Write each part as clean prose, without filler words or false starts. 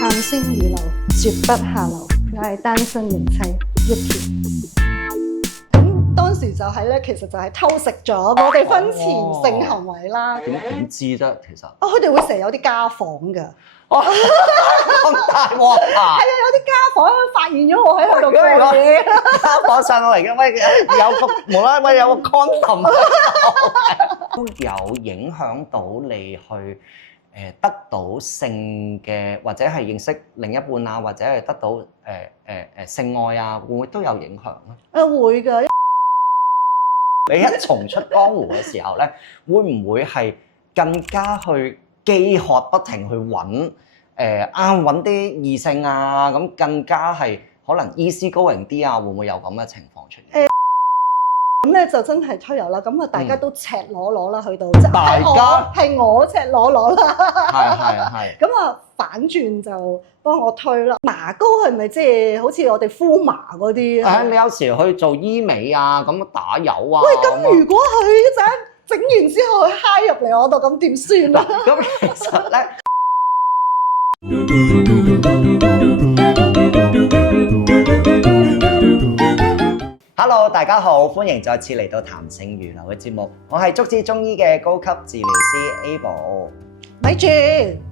談聲如流，絕不下流。我係單身人妻 Yuki。咁當時就係咧，其實就係偷食咗我哋婚前性行為啦。點知啫？其實佢哋會成日有啲家訪㗎。咁大鑊啊！係啊，有啲家訪發現咗我喺佢度做嘢。家訪上嚟嘅，喂，有個無啦啦，喂，有個 condom 都有影響到你去得到性嘅，或者係認識另一半啊，或者係得到性愛啊，會唔會都有影響咧？會㗎。你一重出江湖嘅時候咧，會唔會係更加去飢渴不停去揾揾啲異性啊？咁更加係可能 easy going 啲啊？會唔會有咁嘅情況出現？咁咧就真係推油啦，咁啊大家都赤裸裸啦，去到即大家係我赤裸裸啦，係。咁啊反轉就幫我推啦。麻膏係咪即係好似我哋敷麻嗰啲？你有時去做醫美啊，咁打油啊。喂，咁如果佢一陣整完之後佢揩入嚟我度，咁點算啊？咁其實咧。Hello， 大家好，歡迎再次嚟到談性如流嘅節目。我係足智中醫嘅高級治療師 Abel。咪住，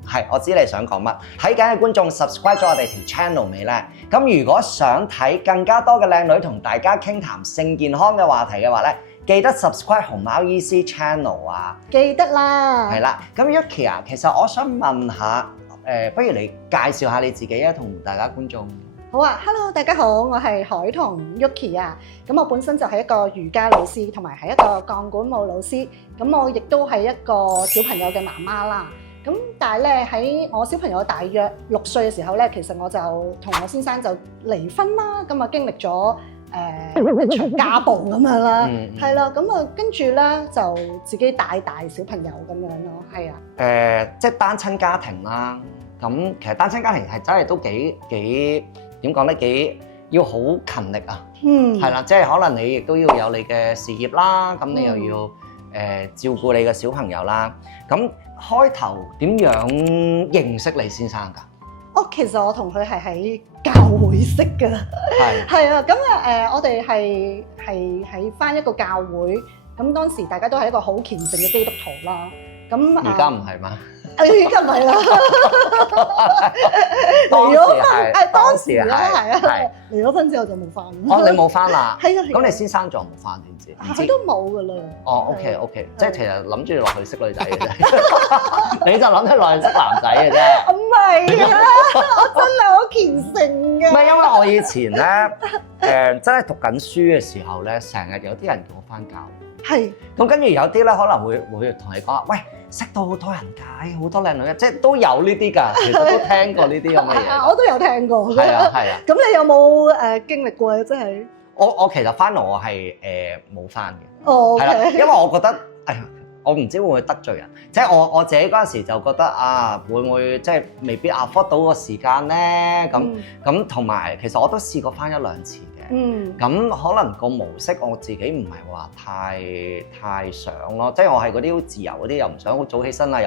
係，我知你想講乜。睇緊嘅觀眾 subscribe 咗我哋條 channel 未呢？咁如果想睇更加多嘅靚女同大家傾談性健康嘅話題嘅話呢，記得 subscribe 熊貓醫師 channel 啊。記得啦。係啦，咁 Yuki 啊，其實我想問下，不如你介紹下你自己啊，同大家觀眾。好啊 ，Hello， 大家好，我係海彤 Yuki 啊。咁我本身就係一個瑜伽老師，同埋係一個鋼管舞老師。咁我亦都係一個小朋友嘅媽媽啦。咁但係咧喺我小朋友大約6歲嘅時候咧，其實我就同我先生就離婚啦。咁啊經歷咗一場家暴咁樣啦，係啦。咁啊跟住咧就自己帶大小朋友咁樣咯，係啊。即係單親家庭啦。咁其實單親家庭係真係都幾點講咧？幾要好勤力啊！係啦，即係可能你亦都要有你嘅事業啦，咁你又要照顧你嘅小朋友啦。咁開頭點樣認識你先生㗎？其實我同佢係喺教會識㗎，係啊。咁我哋係喺返一個教會，咁當時大家都係一個好虔誠嘅基督徒啦。咁而家唔係嗎？而家唔係啦，離咗婚，當時啦，係啊，離咗婚之後就冇翻。你冇翻啦？係啊。咁你先生仲有冇翻？點知？佢都冇噶啦。OK， 即係其實諗住落去識女仔嘅啫，你就諗住落去識男仔嘅啫。唔係啊，我真係好虔誠嘅。唔係因為我以前咧，真係讀緊書嘅時候咧，成日有啲人叫我翻教會。係。咁跟住有啲咧可能會同你講，喂，識到好多人㗎，好多靚女嘅，即係都有呢啲㗎。其實都聽過呢啲咁嘅嘢。我都有聽過。係啊。咁你有冇經歷過啊？真係。我其實翻嚟我係冇翻嘅。係啦，因為我覺得，我唔知會唔會得罪人。即係我自己嗰陣時就覺得啊，會唔會即係未必 afford 到個時間咧？咁同埋其實我都試過翻1、2次嘅。咁可能個模式我自己唔係話太想咯。即係我係嗰啲好自由嗰啲，又唔想好早起身啊，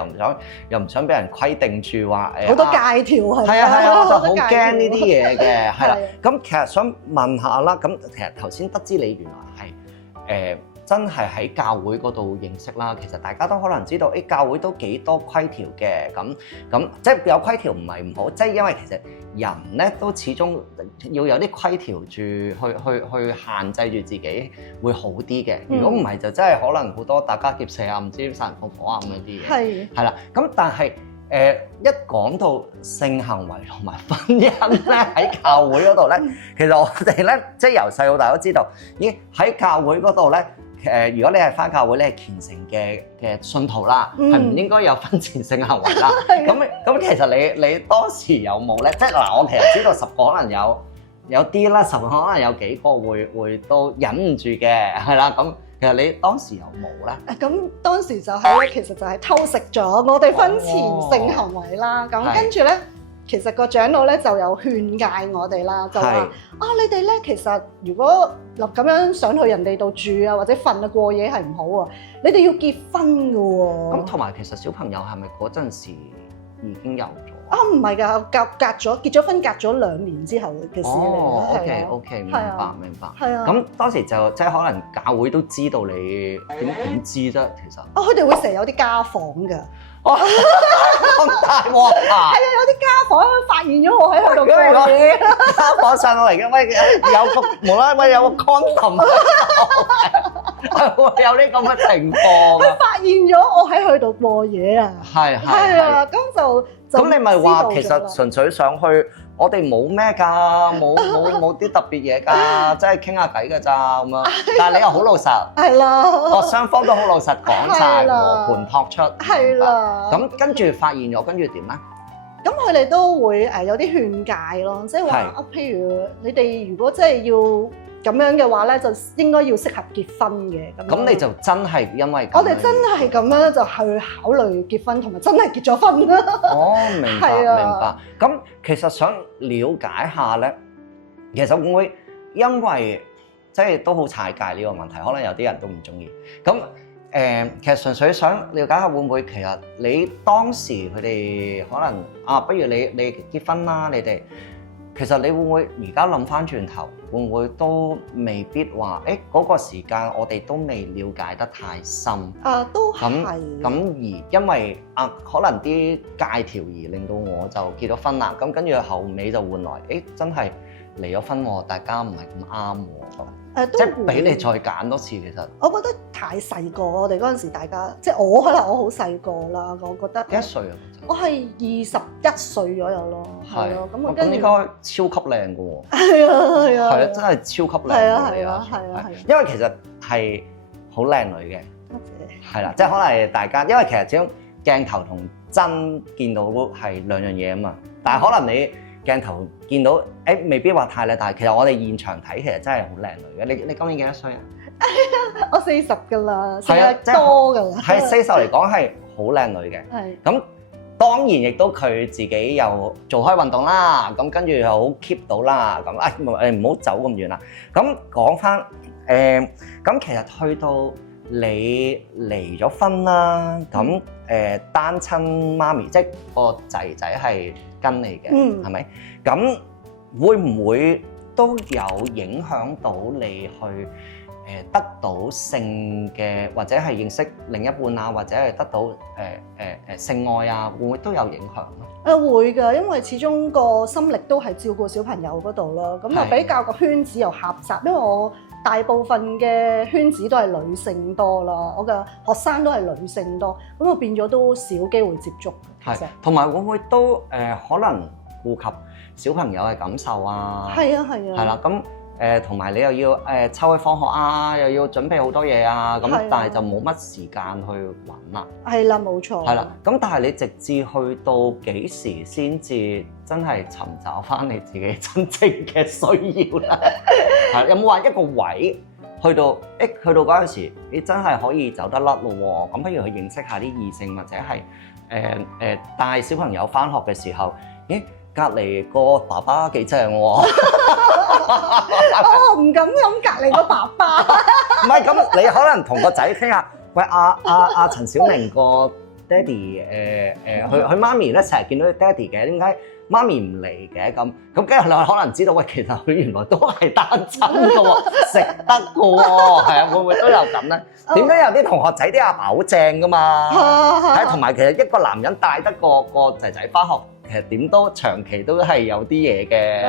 又唔想俾人規定住話好多戒條係。係啊，我就好驚呢啲嘢嘅。係啦，咁其實想問下啦，咁其實頭先得知你原來係真係喺教會嗰度認識啦。其實大家都可能知道，教會都幾多規條嘅。咁即係有規條唔係唔好，即係因為其實人咧都始終要有啲規條住去限制住自己會好啲嘅。如果唔係就真係可能好多打家劫舍啊，唔知殺人放火啊咁樣啲嘢。係啦，咁但係一講到性行為同埋婚姻咧，喺教會嗰度咧，其實我哋咧即係由細到大都知道，咦喺教會嗰度咧。如果你係返教會，你係虔誠嘅信徒啦，係唔應該有婚前性行為啦。咁其實你當時有冇咧？即係嗱，我其實知道10個可能有啲啦，10個可能有幾個會都忍唔住嘅，係啦。咁其實你當時有冇咧？咁當時就係咧，其實就係偷食咗我哋婚前性行為啦。咁跟住咧。其實個長老咧就有勸誡我哋啦，就話你哋咧其實如果咁樣想去人哋度住啊，或者瞓啊過夜係唔好啊，你哋要結婚㗎喎。咁同埋其實小朋友係咪嗰陣時已經有咗？唔係㗎，結咗婚隔咗2年之後嘅事嚟哦嘅。，OK，明白係啊明白。係啊。咁當時就即係可能教會都知道你點知啫，其實。佢哋會成日有啲家訪㗎。咁大鑊啊！家訪發現咗我喺佢度過嘢，家訪上到嚟嘅，喂有個無啦啦有個 condom，會有呢咁嘅情況啊！發現咗我喺佢度過夜啊！係係啊，咁就咁你咪話其知道咗啦實純粹上去，我哋冇咩㗎，冇啲特別嘢㗎，即係傾下偈㗎咋咁樣。但係你又好老實，係啦，雙方都好老實講晒，係啦和盤托出。係啦。咁跟住發現咗，跟住點咧？咁佢哋都會有啲勸戒咯，即係話啊，譬如你哋如果真係要咁樣嘅話咧，就應該要適合結婚嘅。咁你就真係因為咁我哋真係咁樣就去考慮結婚，同埋真係結咗婚啦。哦，明白係啊明白。咁其實想了解下咧，其實會唔會因為即係都好踩界呢個問題，可能有啲人都唔中意。咁其實純粹想了解下會唔會其實你當時佢哋可能不如你結婚啦，你哋其實你會唔會而家諗翻轉頭，會唔會都未必話嗰個時間我哋都未了解得太深？都係。咁而因為可能啲戒條而令到我就結咗婚啦，咁跟住後尾就換來真係離咗婚喎，大家唔係咁啱喎。即係俾你再揀多次，其實我覺得太細個，我哋嗰陣時大家即係我可能我好細個啦，我覺得幾歲啊？我係21歲左右咯，係咯，咁我跟住應該超級靚㗎喎，係啊係啊，係啊，真係超級靚係啊㗎係啊係啊，因為其實係好靚女嘅，多謝，係啦，即係可能大家因為其實始終鏡頭同真見到係兩樣嘢啊嘛，但係可能你鏡頭見到未必話太靚，但係其實我哋現場睇其實真係好靚女嘅。你今年幾多歲啊？我40㗎啦，40即係多㗎啦，係40嚟講係好靚女嘅。係咁當然亦都佢自己又做開運動啦，咁跟住又好 keep 到啦。咁唔好走咁遠啦。咁講翻咁其實去到你離咗婚啦，咁單親媽咪即係個仔仔係跟你嘅，係咪？咁會唔會都有影響到你去得到性嘅，或者係認識另一半啊，或者係得到性愛啊，會唔會都有影響咧？會㗎，因為始終個心力都係照顧小朋友嗰度啦，咁啊比較個圈子又狹窄，因為我大部分嘅圈子都係女性多啦，我嘅學生都係女性多，咁我變咗都少機會接觸。係，同埋會唔會都可能顧及小朋友嘅感受啊？係啊係啊。係啦，咁同埋你又要湊佢放學啊，又要準備好多嘢啊，咁但係就冇乜時間去揾啦。係啦，冇錯。係啦，咁但係你直至去到幾時先至真係尋找翻你自己真正嘅需要啦？係有冇話一個位去到嗰陣時，你真係可以走得甩咯喎？咁不如去認識下啲異性，或者係帶小朋友翻學嘅時候，隔離個爸爸幾正喎！我唔敢諗隔離個爸爸。唔係咁，你可能同個仔傾下，喂阿陳小明個爹哋佢媽咪咧成日見到佢爹哋嘅，點解媽咪唔嚟嘅？咁跟住你可能知道，喂，其實佢原來都係單親嘅喎，食得嘅喎，係啊，會唔會都有咁咧？點解有啲同學仔啲阿爸好正噶嘛？係同埋其實一個男人帶得個仔仔翻學。其實點都長期都係有啲嘢嘅，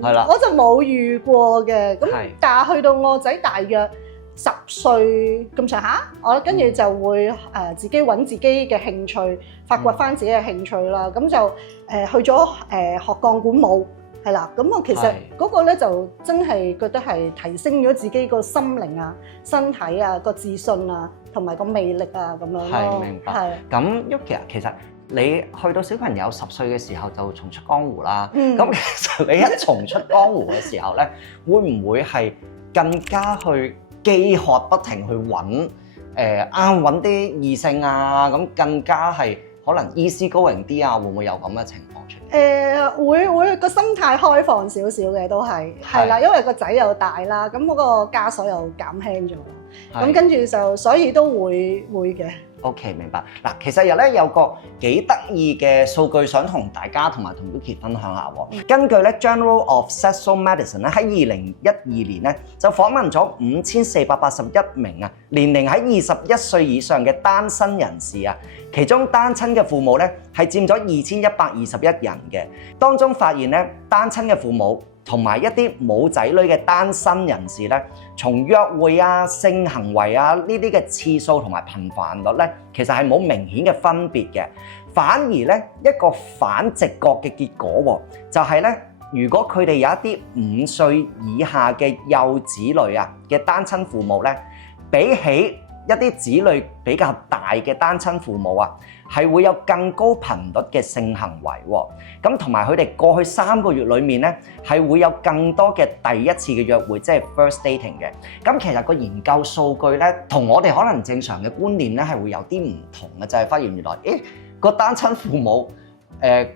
係啦，我就冇遇過嘅。咁但係去到我仔大約10歲咁上下，我跟住就會自己揾自己嘅興趣，發掘翻自己嘅興趣啦。咁就去咗學鋼管舞，係啦。咁我其實嗰個咧就真係覺得係提升咗自己個心靈啊、身體啊、個自信啊，同埋個魅力啊咁樣咯。係明白。係咁，Yuki其實。你去到小朋友10歲嘅時候就重出江湖啦，咁其實你一重出江湖嘅時候咧，會唔會係更加去飢渴不停去揾揾啲異性啊？咁更加係可能 easy going 啲啊？會唔會有咁嘅情況出現？會個心態開放少少嘅都係啦，因為個仔又大啦，咁嗰個枷鎖又減輕咗啦，咁跟住就所以都會嘅。OK， 明白。嗱，其實咧有個幾得意嘅數據想同大家同埋同 Yuki 分享下喎。根據咧 Journal of Sexual Medicine 咧喺2012年咧就訪問咗5481名年齡喺21歲以上嘅單身人士其中單親嘅父母咧係佔咗2121人嘅，當中發現咧單親嘅父母同埋一啲冇仔女嘅單身人士咧，從約會性行為呢啲嘅次數同埋頻繁率咧，其實係冇明顯嘅分別嘅，反而咧一個反直覺嘅結果就係咧，如果佢哋有一啲5歲以下嘅幼子女嘅單親父母咧，比起一啲子女比較大嘅單親父母係會有更高頻率嘅性行為咁，同埋佢哋過去3個月裡面咧係會有更多嘅第一次嘅約會，即係 first dating 嘅。咁其實個研究數據咧，同我哋可能正常嘅觀念咧係會有啲唔同嘅，就係發現原來個單親父母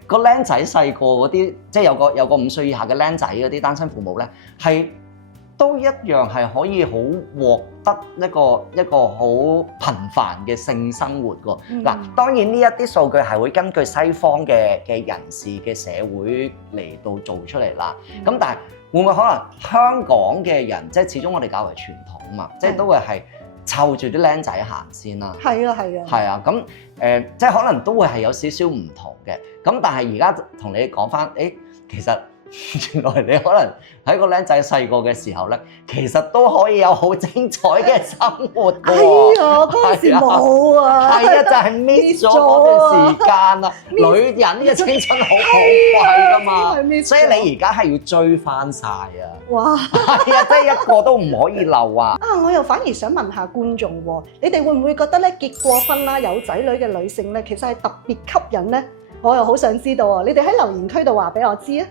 個僆仔細個嗰啲，即係有個5歲以下嘅僆仔嗰啲單親父母咧係都一樣係可以好獲得一個好頻繁嘅性生活㗎。嗱，當然呢一啲數據係會根據西方嘅人士嘅社會嚟到做出嚟啦。咁但係會唔會可能香港嘅人，即係始終我哋較為傳統嘛，即係都會係湊住啲僆仔行先啦。係啊，咁即係可能都會係有少少唔同嘅。咁但係而家同你講返，其實原來你可能喺個僆仔細個嘅時候咧，其實都可以有好精彩嘅生活㗎喎。嗰陣時冇就係 miss 咗嗰段時間女人嘅青春好寶貴㗎嘛，所以你而家係要追翻晒哇！即係一個都唔可以漏我又反而想問下觀眾喎，你哋會唔會覺得咧結過婚啦有仔女嘅女性咧，其實係特別吸引咧？我又好想知道你哋喺留言區度話俾我知啊！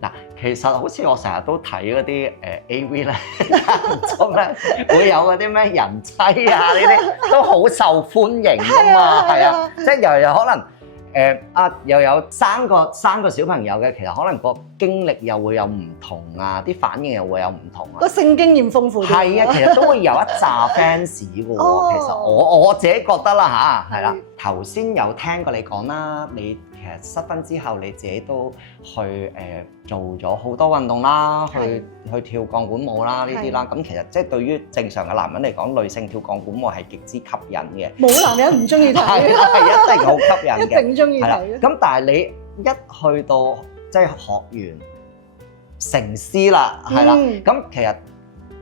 嗱，其實好似我成日都睇嗰啲AV 咧，間中咧會有嗰啲咩人妻呢啲都好受歡迎㗎嘛，即係又可能又有生個小朋友嘅，其實可能個經歷又會有唔同啲反應又會有唔同個性經驗豐富啲。係其實都會有一紮 fans 㗎喎。其實我自己覺得啦係啦，頭先有聽過你講啦，你其實失婚之後你自己都去做咗好多運動啦，去跳鋼管舞啦呢啲啦，咁其實即係對於正常嘅男人嚟講，女性跳鋼管舞係極之吸引嘅。冇男人唔中意睇，係一定好吸引嘅，一定中意睇。咁但係你一去到即係學完成師啦，係啦，咁其實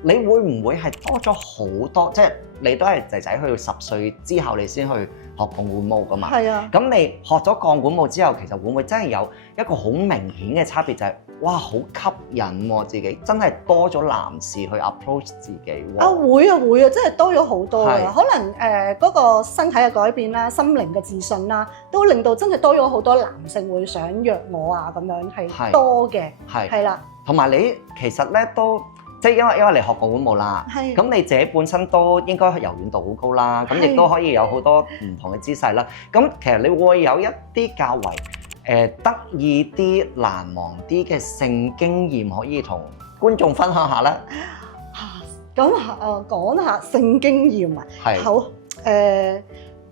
你會唔會係多咗好多？即係你都係仔仔去到10歲之後，你先去學鋼管舞噶嘛？係啊。咁你學咗鋼管舞之後，其實會唔會真係有一個好明顯嘅差別，就係哇好吸引喎，自己真係多咗男士去 approach 自己喎。會啊，真係多咗好多啊！可能嗰個身體嘅改變啦、心靈嘅自信啦，都令到真係多咗好多男性會想約我咁樣係多嘅。係啦。同埋你其實咧都。即係因為你學鋼管舞啦，咁你自己本身都應該柔軟度好高啦，咁亦都可以有好多唔同嘅姿勢啦。咁其實你會有一啲較為得意啲、難忘啲嘅性經驗可以同觀眾分享下咧。咁講下性經驗好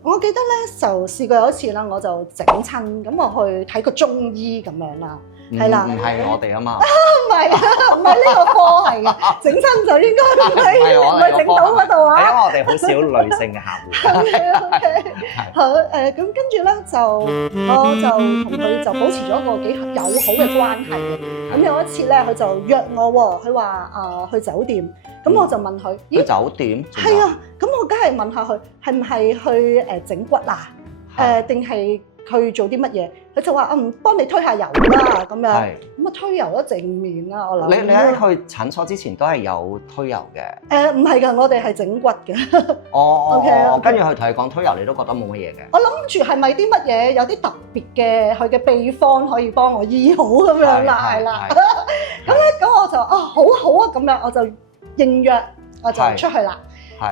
我記得咧就試過有一次啦，我就整親，咁我去睇個中醫咁樣啦。係啦，唔係我哋啊嘛，唔係呢個科係嘅，整親就應該唔係整到嗰度係因為我哋好少女性嘅客戶。OK， 好咁跟住咧我就同佢就保持咗一個幾友好嘅關係嘅。咁有一次咧，佢就約我喎，佢話去酒店，咁我就問佢，去酒店？係啊，咁我梗係問下佢係唔係去整骨定係佢做啲乜嘢？佢就話幫你推下油啦咁樣。咁推油都正面啦，我諗。你喺去診所之前都係有推油嘅？唔係㗎，我哋係整骨嘅。OK，跟住佢同你講推油，你都覺得冇乜嘢嘅。我諗住係咪啲乜嘢有啲特別嘅佢嘅秘方可以幫我醫好咁樣啦，係啦。咁我就好啊咁樣，我就應約，我就出去啦。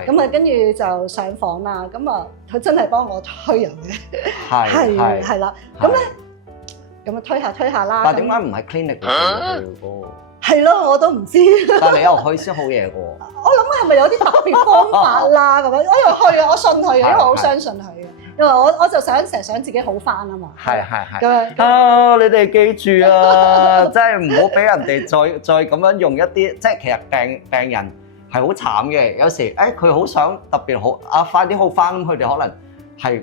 咁跟住就上房啦，咁佢真係幫我推油嘅，係啦，咁推下啦。但係點解唔係 clinic 度推嘅？係咯，我都唔知。但係你又去先好嘢嘅喎。我諗係咪有啲特別方法啦？咁樣我又去啊，我信佢嘅，因為我好相信佢嘅。因為我就成日想自己好翻啊嘛。係咁樣啊！你哋記住啊，真係唔好俾人哋再咁樣用一啲，即係其實病人係好慘嘅。有時佢好想特別好快啲好翻，咁佢哋可能係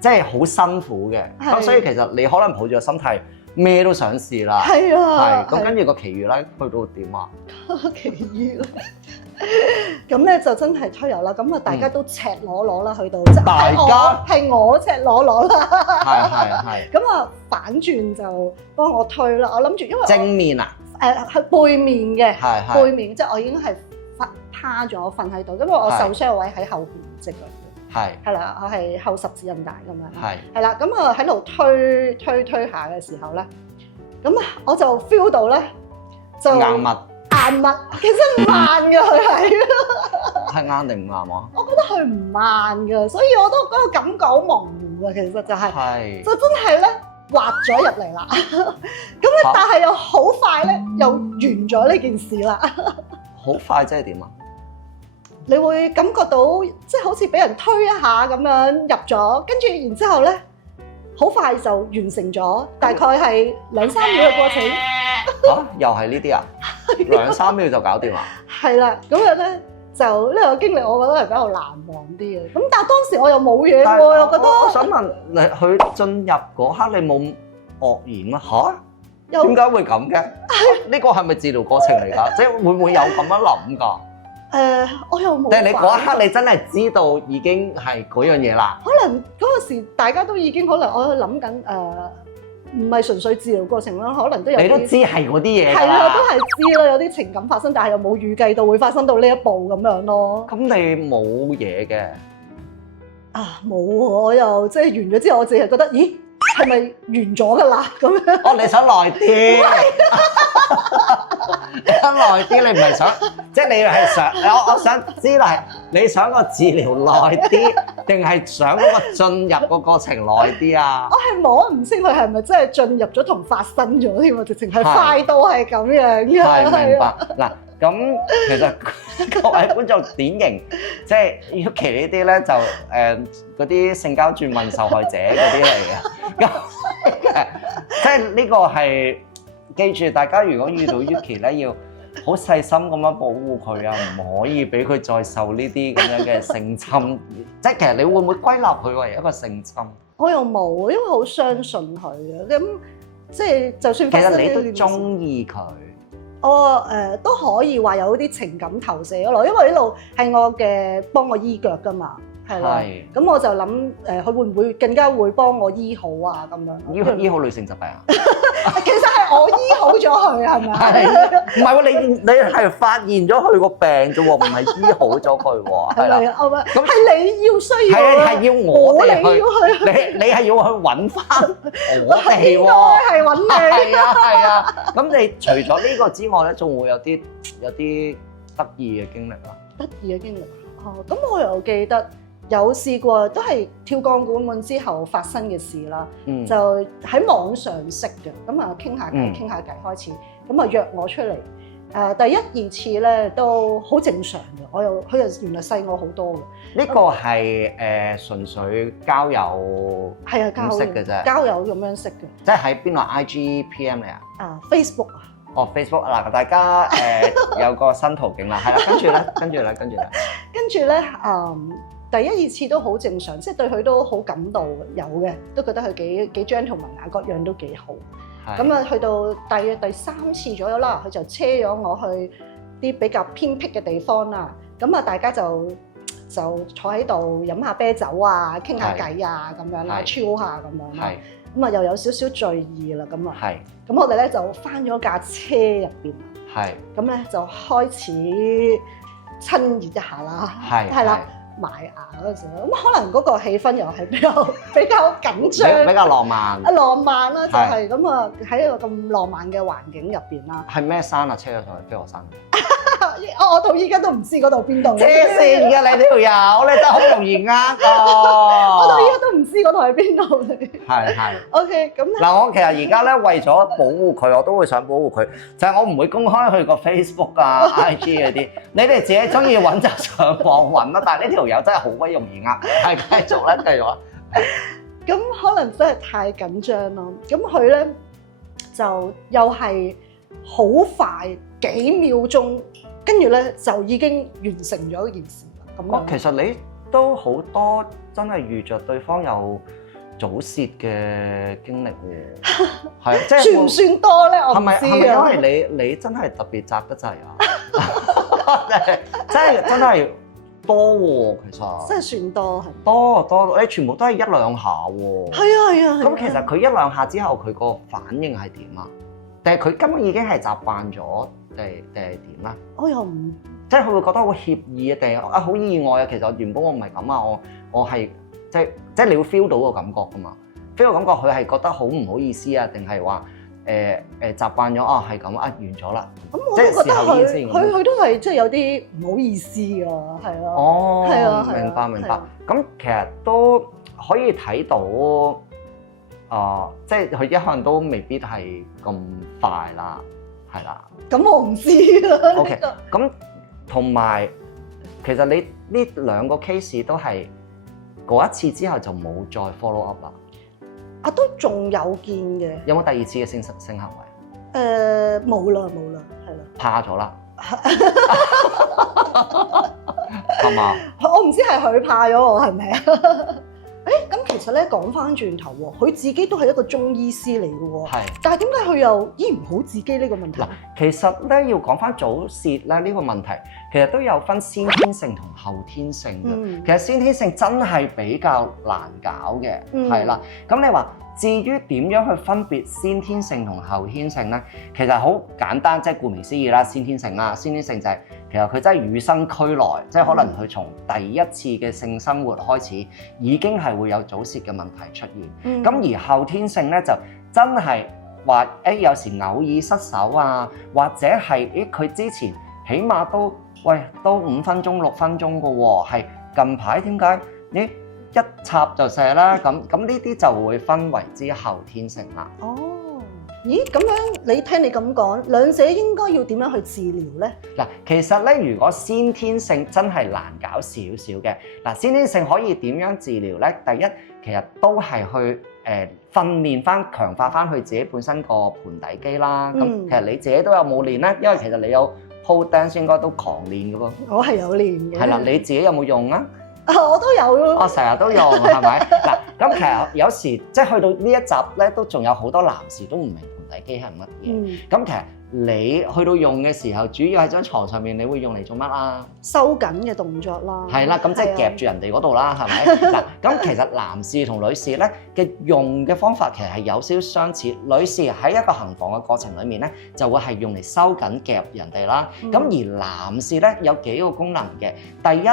即係好辛苦嘅。咁所以其實你可能抱住個心態，咩都想試啦。係啊。咁跟住個奇遇咧，去到點啊？奇遇咁咧就真係推油啦，咁啊大家都赤裸裸啦，去到即係我赤裸裸啦，係。咁啊反轉就幫我推啦，我諗住因為正面啊，係背面嘅，係背面即係我已經係趴咗瞓喺度，因為我受傷位喺後邊隻腳嘅，係啦，我係後十字韌帶咁樣，係啦，咁啊喺度推下嘅時候咧，咁啊我就 feel 到咧就硬物。其實唔慢嘅佢係硬定唔硬啊？我覺得佢唔慢嘅，所以我都嗰個感覺好模糊嘅。其實就係就真係咧滑咗入嚟啦。咁咧，但係又好快咧，又完咗呢件事啦。好快即係點啊？你會感覺到即係好似俾人推一下咁樣入咗，跟住然之後咧，好快就完成咗，大概係2-3秒嘅過程。又係呢啲啊？2-3秒就搞掂啦？係啦，咁樣咧就呢個經歷，我覺得係比較難忘啲嘅。咁但係當時我又冇嘢喎，我覺得。我想問你，佢進入嗰刻你冇愕然啊？嚇？點解會咁嘅？呢個係咪治療過程嚟㗎？即係會唔會有咁樣諗㗎？我又冇。但係你嗰一刻你真係知道已經係嗰樣嘢啦。可能嗰個時大家都已經可能我諗緊唔係純粹治療過程啦，可能都有。你都知係嗰啲嘢㗎。係啊，都係知啦，有啲情感發生，但係又冇預計到會發生到呢一步咁樣咯。咁你冇嘢嘅？冇喎，我又即係完咗之後，我淨係覺得，咦，係咪完咗㗎啦？咁樣。哦，你想耐啲？你想耐啲，你唔係想，即係你係想，我想知道係你想個治療耐啲，定係想嗰個進入個過程耐啲啊？我係摸唔清佢係咪真係進入咗同發生咗添啊！直情係快到係咁樣嘅。係明白嗱，咁其實各位觀眾典型，即係Yuki呢啲咧就嗰啲性交轉運受害者嗰啲嚟嘅，咁即係呢個係。記住，大家如果遇到 Yuki 咧，要好細心咁樣保護佢啊，唔可以俾佢再受呢啲咁樣嘅性侵。即係其實你會唔會歸納佢為一個性侵？我又冇，因為好相信佢嘅。咁即係就算其實你都中意佢，我都可以話有啲情感投射咗落，因為呢度係我嘅幫我醫腳㗎嘛。係啦，咁我就諗佢會唔會更加會幫我醫好啊？咁樣醫好女性疾病啊？其實係我醫好咗佢，係咪？唔係喎，你係發現咗佢個病啫喎，唔係醫好咗佢喎。係啦，咁係你要需要，係要我哋去，你係要去揾翻我哋喎，係揾你。係啊，咁你除咗呢個之外咧，仲會有啲得意嘅經歷啊？得意嘅經歷咁我又記得。有試過都係跳鋼管舞之後發生嘅事啦，就喺網上識嘅，咁啊傾下偈開始，咁啊約我出嚟，第1、2次咧都好正常嘅，佢又原來細我好多嘅。呢個係純粹交友咁識嘅啫，交友咁樣識嘅，即係喺邊度 IG PM 嚟啊？Facebook 啊。哦 Facebook 嗱，大家有個新途徑啦，係啦，跟住咧，第1、2次都好正常，即係對佢都好感到有嘅，都覺得佢幾 gentleman 啊，各樣都幾好。咁啊，去到大約第3次左右啦，佢就車咗我去啲比較偏僻嘅地方啦。咁啊，大家就坐喺度飲下啤酒啊，傾下偈啊，咁樣啦，chill下咁樣啦。咁啊，又有少少醉意啦，咁啊。咁我哋咧就返咗架車入邊。咁咧就開始親熱一下啦。係啦。埋牙嗰陣時，咁可能嗰個氣氛又係比較緊張，比較浪漫。浪漫啦，就係咁啊！喺一個咁浪漫嘅環境入邊啦。係咩山啊？車咗上去飛鵝山。我到依家都唔知嗰度邊度。黐線㗎你條友，你真係好容易呃我到依㗎。家都唔知嗰度係邊度嚟。係。 OK，咁咧嗱，我其實而家咧為咗保護佢，我都會想保護佢，就係我唔會公開佢個 Facebook 啊、IG 嗰啲，你哋自己中意揾就上網揾啦。但係呢條友真係好鬼容易呃，係繼續啦，繼續啦。咁可能真係太緊張咯。咁佢咧就又係好快幾秒鐘，跟住咧就已經完成咗件事啦。咁樣其實你都好多真係遇着對方有早泄嘅經歷喎，係即係算唔算多咧？我唔係咪知啊。因為你真係特別宅得滯啊？真係多喎，其實真係算多係。多，你全部都係一兩下喎。係啊係啊。咁其實佢一兩下之後，佢個反應係點啊？定係佢根本已經係習慣咗，定係點咧？我又唔即係佢會覺得好歉意啊，定係好意外啊？其實原本我唔係咁啊，我係即係你會 feel 到個感覺噶嘛？feel 到感覺佢係覺得好唔好意思啊？定係話習慣咗啊？係咁啊，完咗啦。咁我都覺得即係事後先佢都係即係有啲唔好意思㗎，係咯。哦，係啊明白明白係啊。咁其實都可以睇到，即係佢一向都未必係咁快啦，係啦。咁我唔知啦。 OK，咁同埋其實你呢兩個 case 都係嗰一次之後就冇再 follow up 啦。啊，都仲有見嘅。有冇第二次嘅性行為？冇啦，係啦。怕咗啦，係嘛？我唔知係佢怕咗我係咪啊？咁其實咧講翻轉頭喎，佢自己都係一個中醫師嚟嘅喎。係。但係點解佢又醫唔好自己呢個問題？嗱，其實咧要講翻早泄咧呢個問題，其實都有分先天性同後天性嘅。其實先天性真係比較難搞嘅，係啦。咁你話至於點樣去分別先天性同後天性咧？其實好簡單，即係顧名思義啦，先天性啦。先天性就係其實佢真係與生俱來，即係可能佢從第一次嘅性生活開始已經係會有早泄嘅問題出現。咁而後天性咧就真係話有時偶爾失手啊，或者係佢之前起碼都5分鐘6分鐘嘅喎，係近排點解一插就射啦？咁呢啲就會分為之後天性啦。哦，咦咁樣你聽你咁講，兩者應該要點樣去治療咧？嗱，其實咧，如果先天性真係難搞少少嘅，嗱，先天性可以點樣治療咧？第一，其實都係去訓練翻、強化翻佢自己本身個盤底肌啦。咁其實你自己都有冇練咧？因為其實你有 pole dance 應該都狂練嘅喎。我係有練嘅。係啦，你自己有冇用啊？我都有咯。我成日都用，係咪？嗱，咁其實有時即係去到呢一集咧，都仲有好多男士都唔明盤底肌係乜嘢。咁其實你去到用嘅時候，主要喺張床上面，你會用嚟做乜啊？收緊嘅動作啦。係啦，咁即係夾住人哋嗰度啦，係咪？嗱，咁其實男士同女士咧嘅用嘅方法其實係有少少相似。女士喺一個行房嘅過程裡面咧，就會係用嚟收緊夾人哋啦。咁而男士咧有幾個功能嘅，第一，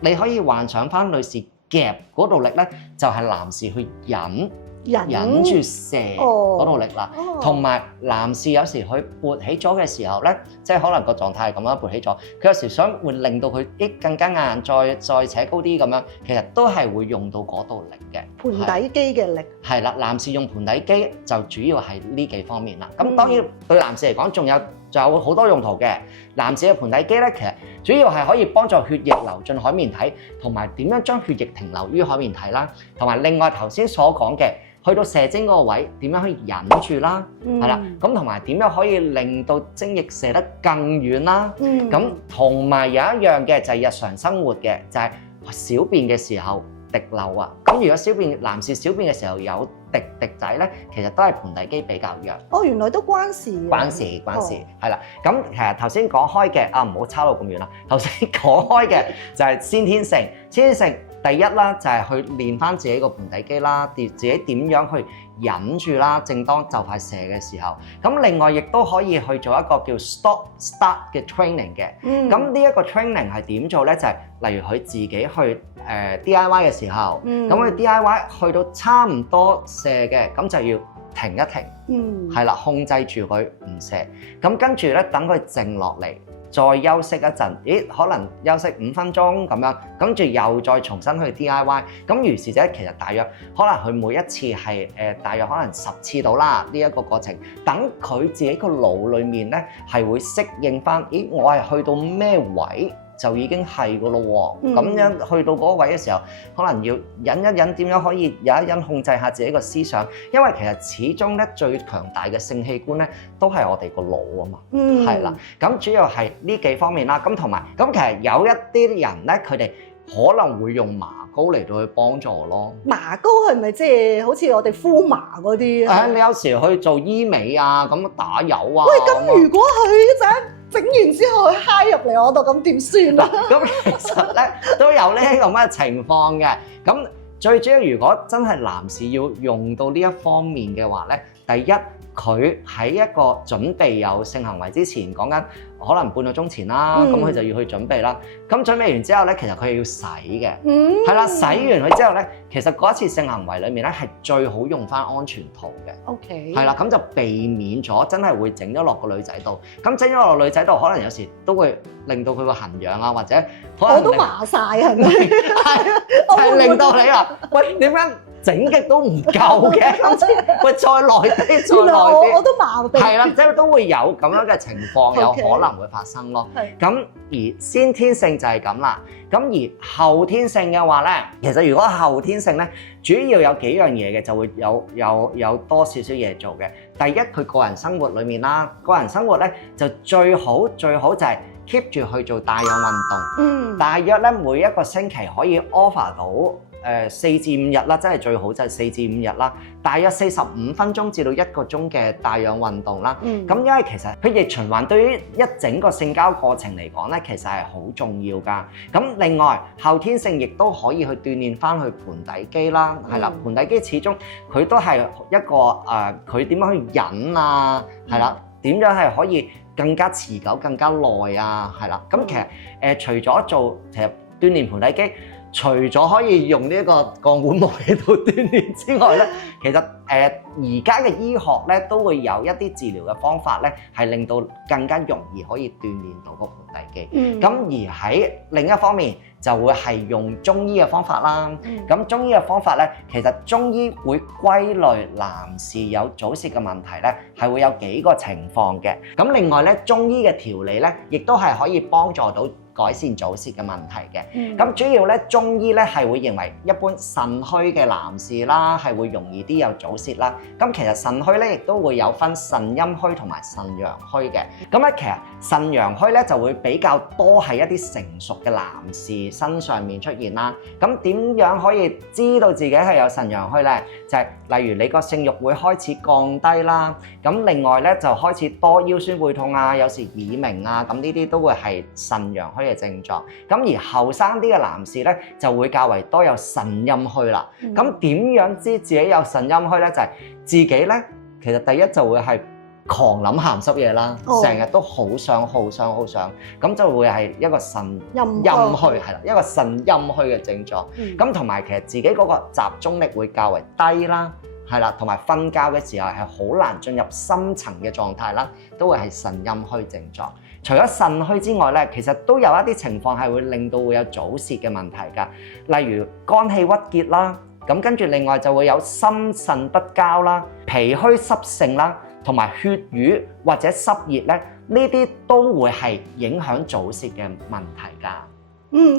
你可以幻想翻女士夾嗰度力咧，就係男士去忍住射嗰度力啦。同埋男士有時佢勃起咗嘅時候咧，即係可能個狀態係咁樣勃起咗，佢有時想會令到佢更加硬，再扯高啲咁樣，其實都係會用到嗰度力嘅。盤底肌嘅力係啦，男士用盤底肌就主要係呢幾方面啦。咁當然對男士嚟講，仲有好多用途嘅。男士嘅盤底肌咧，其實主要係可以幫助血液流進海綿體，同埋點樣將血液停留於海綿體啦。同埋另外頭先所講嘅，去到射精嗰個位點樣可以忍住啦，係啦。咁同埋點樣可以令到精液射得更遠啦。咁同埋有一樣嘅就係日常生活嘅，就係小便嘅時候滴漏啊。咁如果男士小便嘅時候有滴仔咧，其實都係盤底肌比較弱。哦，原來都關事嘅。關事，係啦。咁其實頭先講開嘅，唔好抄到咁遠啦。頭先講開嘅就係先天性，第一啦，就係去練翻自己個盤底肌啦，自己點樣去忍住啦，正當就快射嘅時候。咁另外亦都可以去做一個叫 start 嘅 training 嘅。咁呢一個 training 係點做咧？就係例如佢自己去DIY 嘅時候，咁佢 DIY 去到差唔多射嘅，咁就要停一停，係啦，控制住佢唔射。咁跟住咧，等佢靜落嚟，再休息一陣，咦可能休息5分鐘咁樣，跟住又再重新去 DIY。咁如是者其實大約可能佢每一次係大約可能10次到啦呢一個過程，等佢自己個腦裡面咧係會適應翻，咦我係去到咩位？就已經係個咯喎，咁樣去到嗰個位嘅時候，可能要忍一忍，點樣可以忍一忍控制下自己個思想，因為其實始終咧最強大嘅性器官咧都係我哋個腦啊嘛，係啦，咁主要係呢幾方面啦，咁同埋咁其實有一啲人咧，佢哋可能會用麻膏嚟到去幫助咯。麻膏係咪即係好似我哋敷麻嗰啲啊？你有時去做醫美啊，咁打油啊。喂，咁如果佢一陣整完之後佢揩入嚟我度，咁點算啊？咁其實咧都有呢咁嘅情況嘅。咁最主要，如果真係男士要用到呢一方面嘅話咧，第一佢喺一個準備有性行為之前，講緊可能半個鐘前啦，咁佢就要去準備啦。咁準備完之後咧，其實佢係要洗嘅，係啦，洗完佢之後咧，其實嗰一次性行為裡面咧係最好用翻安全套嘅。OK。係啦，咁就避免咗真係會整咗落個女仔度。咁整咗落女仔度，可能有時都會令到佢個痕癢啊，或者可能我都麻晒係咪？係令到你話喂點樣？整極都唔夠嘅，喂再耐啲，再耐啲，我都麻痹。係啦，即係都會有咁樣嘅情況，有可能會發生咯。咁而先天性就係咁啦。咁而後天性嘅話咧，其實如果後天性咧，主要有幾樣嘢嘅，就會有多少少嘢做嘅。第一，佢個人生活裡面啦，個人生活咧就最好就係 keep 住去做帶氧運動。大約咧每一個星期可以 offer 到。4至5日啦，真係最好就係4至5日啦，大約45分鐘至到1個鐘嘅帶氧運動啦。咁因為其實血液循環對於一整個性交過程嚟講咧，其實係好重要㗎。咁另外後天性亦都可以去鍛鍊翻去盆底肌啦，係啦，盆底肌始終佢都係一個佢點樣去忍啊，係啦，點樣係可以更加持久、更加耐啊，係啦。咁其實除咗做其實鍛鍊盆底肌。除咗可以用呢一個鋼管舞喺度鍛鍊之外咧，其實而家嘅醫學咧都會有一啲治療嘅方法咧，係令到更加容易可以鍛鍊到個盆底肌。咁而喺另一方面就會係用中醫嘅方法啦。咁中醫嘅方法咧，其實中醫會歸類男士有早泄嘅問題咧，係會有幾個情況嘅。咁另外咧，中醫嘅調理咧，亦都係可以幫助到改善早泄嘅問題嘅。咁主要咧，中醫咧係會認為一般腎虛嘅男士啦，係會容易啲有早泄啦。咁其實腎虛咧，亦都會有分腎陰虛同埋腎陽虛嘅。咁咧，其實腎陽虛咧就會比較多喺一啲成熟嘅男士身上面出現啦。咁點樣可以知道自己係有腎陽虛咧？就係例如你個性慾會開始降低啦。咁另外咧就開始多腰酸背痛啊，有時耳鳴啊，咁呢啲都會係腎陽虛嘅症狀。咁而後生啲嘅男士咧就會較為多有腎陰虛啦。咁點樣知自己有腎陰虛咧？就係自己咧，其實第一就會係狂諗鹹濕嘢啦，成日都好想，咁就會係一個腎陰虛，係啦，一個腎陰虛嘅症狀。咁同埋其實自己嗰個集中力會較為低啦，係啦，同埋瞓覺嘅時候係好難進入深層嘅狀態啦，都會係腎陰虛症狀。除咗腎虛之外咧，其實都有一啲情況係會令到會有早泄嘅問題㗎，例如肝氣鬱結啦，咁跟住另外就會有心腎不交啦、脾虛濕盛啦，同埋血瘀或者濕熱咧，呢啲都會係影響早泄嘅問題㗎。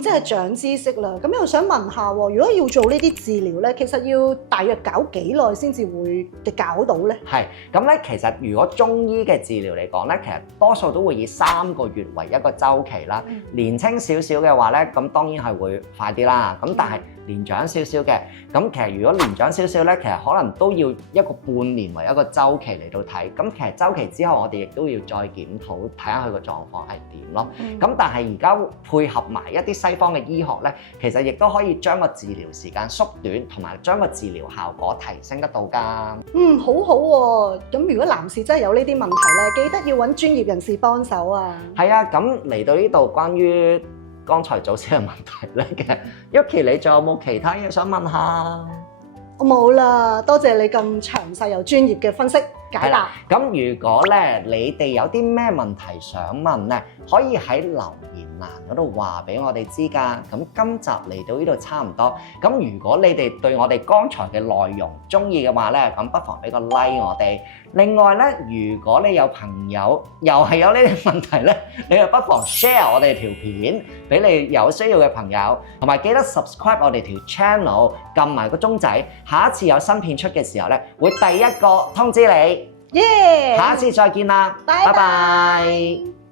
即係長知識啦。咁又想問下喎，如果要做呢啲治療咧，其實要大約搞幾耐先至會搞到咧？係咁咧，其實如果中醫嘅治療嚟講咧，其實多數都會以3個月為一個週期啦。年輕少少嘅話咧，咁當然係會快啲啦。咁但係年長少少嘅，咁其實如果年長少少咧，其實可能都要一個半年為一個週期嚟到睇。咁其實週期之後，我哋亦都要再檢討，睇下佢個狀況係點咯。咁但係而家配合埋一啲西方嘅醫學咧，其實亦都可以將個治療時間縮短，同埋將個治療效果提升得到㗎。好好喎。咁如果男士真係有呢啲問題咧，記得要揾專業人士幫手啊。係啊，咁嚟到呢度關於剛才早泄嘅問題咧嘅，Yuki 你仲有冇其他嘢想問下？我冇啦，多謝你咁詳細又專業嘅分析解答。咁如果咧你哋有啲咩問題想問咧，可以喺留言欄嗰度話俾我哋知㗎。咁今集嚟到呢度差唔多。咁如果你哋對我哋剛才嘅內容中意嘅話咧，咁不妨俾個 like 我哋。另外咧，如果你有朋友又係有呢啲問題咧，你就不妨 share 我哋條片俾你有需要嘅朋友，同埋記得 subscribe 我哋條 channel， 撳埋個鐘仔，下一次有新片出嘅時候咧，會第一個通知你。耶！下一次再見啦，拜拜拜拜。